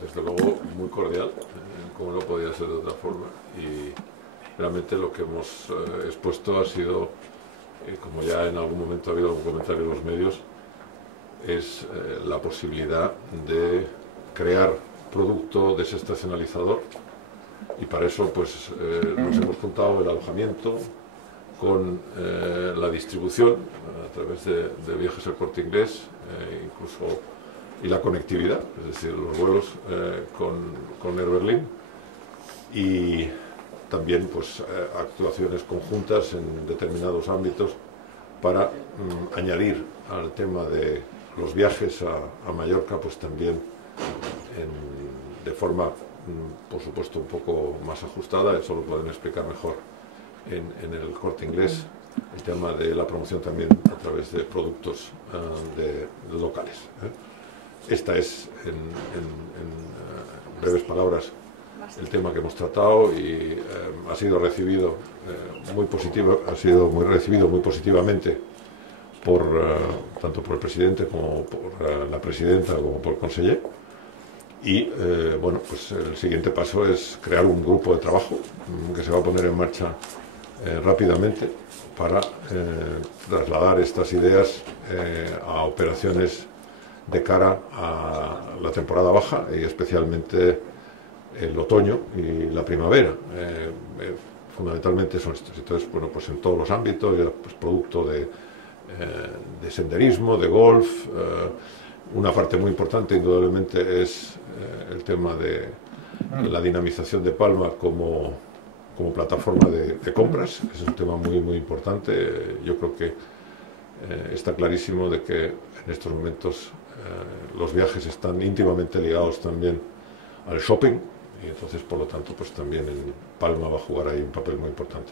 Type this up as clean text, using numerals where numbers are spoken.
desde luego muy cordial, como no podía ser de otra forma, y realmente lo que hemos expuesto ha sido, como ya en algún momento ha habido algún comentario en los medios, es la posibilidad de crear producto desestacionalizador, y para eso pues nos hemos juntado el alojamiento con la distribución a través de Viajes El Corte Inglés, incluso, y la conectividad, es decir, los vuelos con Air Berlin, y también pues actuaciones conjuntas en determinados ámbitos para añadir al tema de los viajes a Mallorca, pues también de forma, por supuesto, un poco más ajustada. Eso lo pueden explicar mejor en El Corte Inglés, el tema de la promoción también a través de productos locales. Esta es, en breves palabras, el tema que hemos tratado, y ha sido recibido muy positivamente tanto por el presidente como por la presidenta como por el conseller. Y bueno, pues el siguiente paso es crear un grupo de trabajo que se va a poner en marcha rápidamente para trasladar estas ideas a operaciones de cara a la temporada baja, y especialmente el otoño y la primavera. Fundamentalmente son estos. Entonces, bueno, pues en todos los ámbitos, pues producto de senderismo, de golf. Una parte muy importante, indudablemente, es el tema de la dinamización de Palma como plataforma de compras. Es un tema muy, muy importante. Yo creo que está clarísimo de que en estos momentos los viajes están íntimamente ligados también al shopping, y entonces, por lo tanto, pues también en Palma va a jugar ahí un papel muy importante.